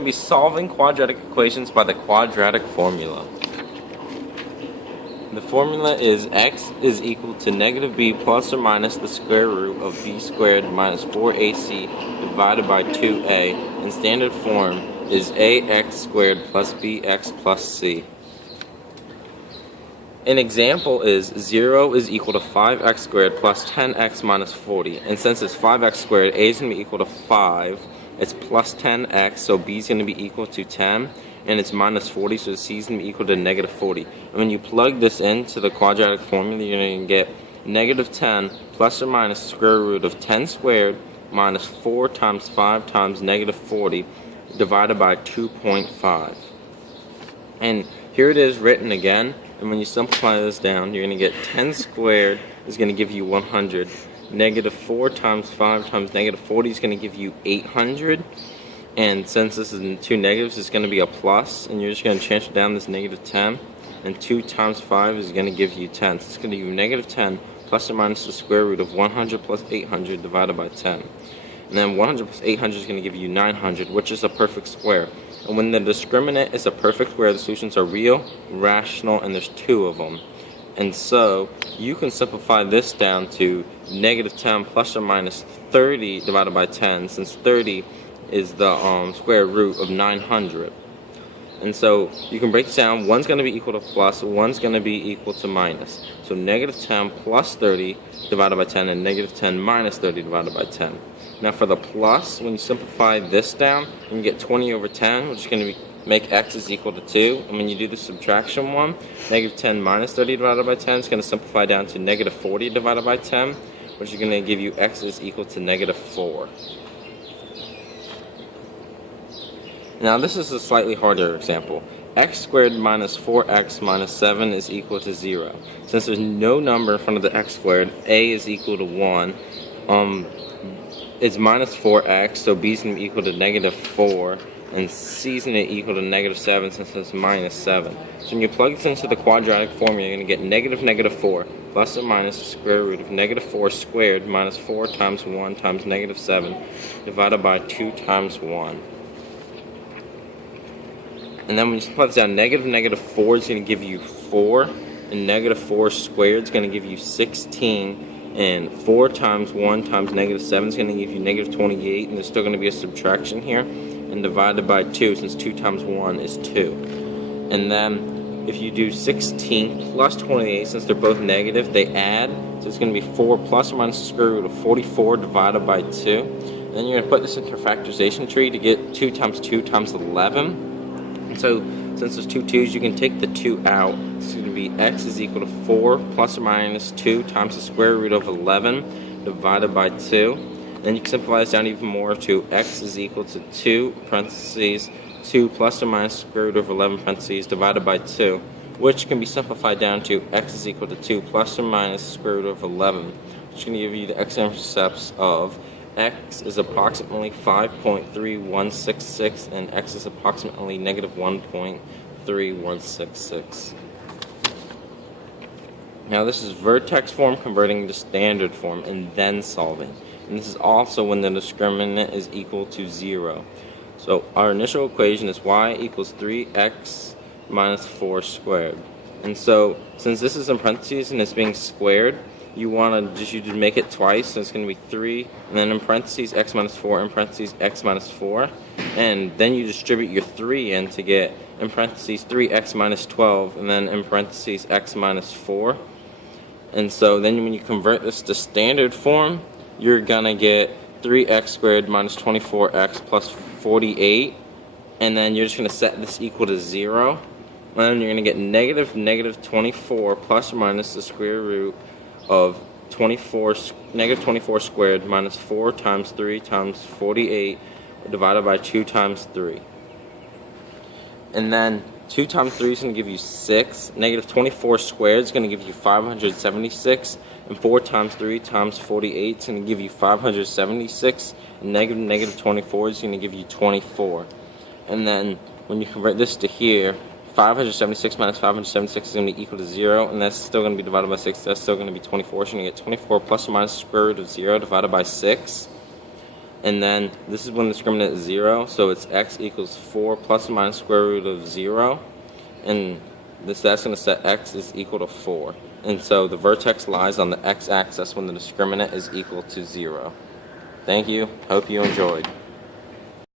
We'll be solving quadratic equations by the quadratic formula. The formula is x is equal to negative b plus or minus the square root of b squared minus 4ac divided by 2a, and standard form is ax squared plus bx plus c. An example is 0 is equal to 5x squared plus 10x minus 40, and since it's 5x squared, a is going to be equal to 5, it's plus 10x, so b is going to be equal to 10, and it's minus 40, so c is going to be equal to negative 40. And when you plug this into the quadratic formula, you're going to get negative 10 plus or minus the square root of 10 squared minus 4 times 5 times negative 40 divided by 2.5. And here it is written again, and when you simplify this down, you're going to get 10 squared is going to give you 100. Negative 4 times 5 times negative 40 is going to give you 800. And since this is in two negatives, it's going to be a plus, and you're just going to transfer down this negative 10. And 2 times 5 is going to give you 10. So it's going to give you negative 10 plus or minus the square root of 100 plus 800 divided by 10. And then 100 plus 800 is going to give you 900, which is a perfect square. And when the discriminant is a perfect square, the solutions are real, rational, and there's two of them. And so you can simplify this down to negative 10 plus or minus 30 divided by 10, since 30 is the square root of 900. And so you can break this down. One's going to be equal to plus, one's going to be equal to minus. So negative 10 plus 30 divided by 10, and negative 10 minus 30 divided by 10. Now for the plus, when you simplify this down, you can get 20 over 10, which is going to make x is equal to 2. And when you do the subtraction one, negative 10 minus 30 divided by 10 is going to simplify down to negative 40 divided by 10, which is going to give you x is equal to negative 4. Now this is a slightly harder example. X squared minus 4x minus 7 is equal to 0. Since there's no number in front of the x squared, a is equal to 1. It's minus 4x, so b is going to be equal to negative 4, and c is going to be equal to negative 7 since it's minus 7. So when you plug this into the quadratic formula, you're going to get negative 4 plus or minus the square root of negative 4 squared minus 4 times 1 times negative 7 divided by 2 times 1. And then when you simplify this down, negative 4 is going to give you 4, and negative 4 squared is going to give you 16, and 4 times 1 times negative 7 is going to give you negative 28, and there's still going to be a subtraction here, and divided by 2, since 2 times 1 is 2. And then if you do 16 plus 28, since they're both negative, they add, so it's going to be 4 plus or minus the square root of 44 divided by 2. And then you're going to put this into your factorization tree to get 2 times 2 times 11. And so, since there's two 2's, you can take the 2 out. It's going to be x is equal to 4 plus or minus 2 times the square root of 11 divided by 2. Then you can simplify this down even more to x is equal to 2 parentheses 2 plus or minus square root of 11 parentheses divided by 2, which can be simplified down to x is equal to 2 plus or minus square root of 11, which is going to give you the x-intercepts of x is approximately 5.3166 and x is approximately negative 1.3166. Now this is vertex form converting to standard form and then solving. And this is also when the discriminant is equal to 0. So our initial equation is y equals 3x minus 4 squared. And so since this is in parentheses and it's being squared, you want to just make it twice, so it's going to be 3, and then in parentheses x minus 4, in parentheses x minus 4, and then you distribute your 3 in to get in parentheses 3x minus 12, and then in parentheses x minus 4. And so then when you convert this to standard form, you're going to get 3x squared minus 24x plus 48, and then you're just going to set this equal to 0, and then you're going to get negative 24 plus or minus the square root of negative 24 squared minus 4 times 3 times 48 divided by 2 times 3. And then 2 times 3 is going to give you 6. Negative 24 squared is going to give you 576. And 4 times 3 times 48 is going to give you 576. And negative 24 is going to give you 24. And then when you convert this to here, 576 minus 576 is going to be equal to 0, and that's still going to be divided by 6. That's still going to be 24. So you're going to get 24 plus or minus the square root of 0 divided by 6. And then this is when the discriminant is 0, so it's x equals 4 plus or minus square root of 0. And that's going to set x is equal to 4. And so the vertex lies on the x-axis when the discriminant is equal to 0. Thank you. Hope you enjoyed.